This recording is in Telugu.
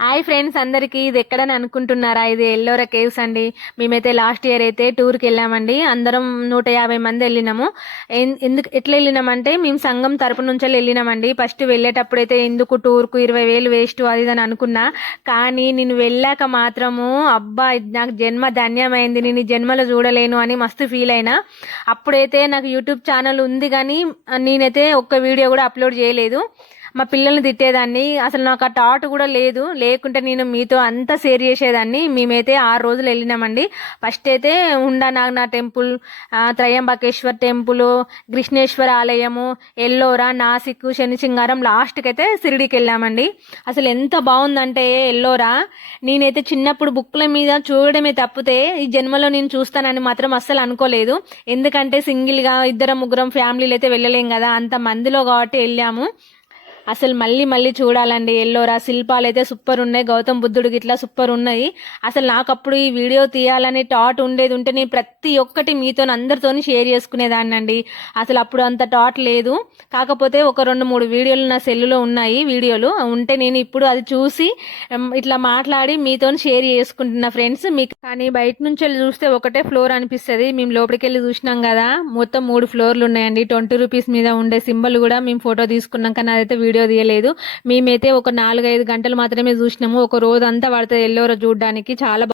హాయ్ ఫ్రెండ్స్ అందరికి, ఇది ఎక్కడని అనుకుంటున్నారా? ఇది ఎల్లోరా కేవ్స్ అండి. మేమైతే లాస్ట్ ఇయర్ అయితే టూర్కి వెళ్ళామండి. అందరం 150 మంది వెళ్ళినాము. ఎందుకు ఎట్లా వెళ్ళినామంటే, మేము సంఘం తరపు నుంచి వెళ్ళినామండి. ఫస్ట్ వెళ్ళేటప్పుడు అయితే ఎందుకు టూర్కు 20,000 వేస్ట్ అది ఇది అని అనుకున్నా. కానీ నేను వెళ్ళాక మాత్రము అబ్బా, ఇది నాకు జన్మ ధన్యమైంది, నేను ఈ జన్మలో చూడలేను అని మస్తు ఫీల్ అయినా. అప్పుడైతే నాకు యూట్యూబ్ ఛానల్ ఉంది, కానీ నేనైతే ఒక్క వీడియో కూడా అప్లోడ్ చేయలేదు. మా పిల్లల్ని తిట్టేదాన్ని, అసలు నాకు ఆ థాట్ కూడా లేదు. లేకుంటే నేను మీతో అంతా షేర్ చేసేదాన్ని. మేమైతే 6 రోజులు వెళ్ళినామండి. ఫస్ట్ అయితే హుండా నాగనా టెంపుల్, త్రయంబకేశ్వర్ టెంపుల్, కృష్ణేశ్వర ఆలయము, ఎల్లోరా, నాసిక్, శనిసింగారం, లాస్ట్కి అయితే షిరిడీకి వెళ్ళామండి. అసలు ఎంత బాగుందంటే ఎల్లోరా, నేనైతే చిన్నప్పుడు బుక్ల మీద చూడడమే తప్పితే ఈ జన్మలో నేను చూస్తానని మాత్రం అస్సలు అనుకోలేదు. ఎందుకంటే సింగిల్గా ఇద్దరం ముగ్గురం ఫ్యామిలీలు అయితే వెళ్ళలేం కదా, అంత మందిలో కాబట్టి వెళ్ళాము. అసలు మళ్ళీ మళ్ళీ చూడాలండి ఎల్లోరా. శిల్పాలు అయితే సూపర్ ఉన్నాయి, గౌతమ్ బుద్ధుడికి ఇట్లా సూపర్ ఉన్నాయి. అసలు నాకు అప్పుడు ఈ వీడియో తీయాలని థాట్ ఉండేది ఉంటే నేను ప్రతి ఒక్కటి మీతో అందరితోని షేర్ చేసుకునేదాన్ని అండి. అసలు అప్పుడు అంత థాట్ లేదు. కాకపోతే ఒక 2-3 వీడియోలు నా సెల్లులో ఉన్నాయి. వీడియోలు ఉంటే నేను ఇప్పుడు అది చూసి ఇట్లా మాట్లాడి మీతో షేర్ చేసుకుంటున్నా ఫ్రెండ్స్. మీకు కానీ బయట నుంచి వెళ్ళి చూస్తే ఒకటే ఫ్లోర్ అనిపిస్తుంది. మేము లోపలికి వెళ్ళి చూసినాం కదా, మొత్తం 3 ఫ్లోర్లు ఉన్నాయండి. 20 రూపీస్ మీద ఉండే సింబల్ కూడా మేము ఫోటో తీసుకున్నాం, కానీ అదైతే వీడియో తీయలేదు. మేమైతే ఒక 4-5 గంటలు మాత్రమే చూసినాము. ఒక రోజు అంతా పడుతుంది ఎల్లోరా చూడడానికి. చాలా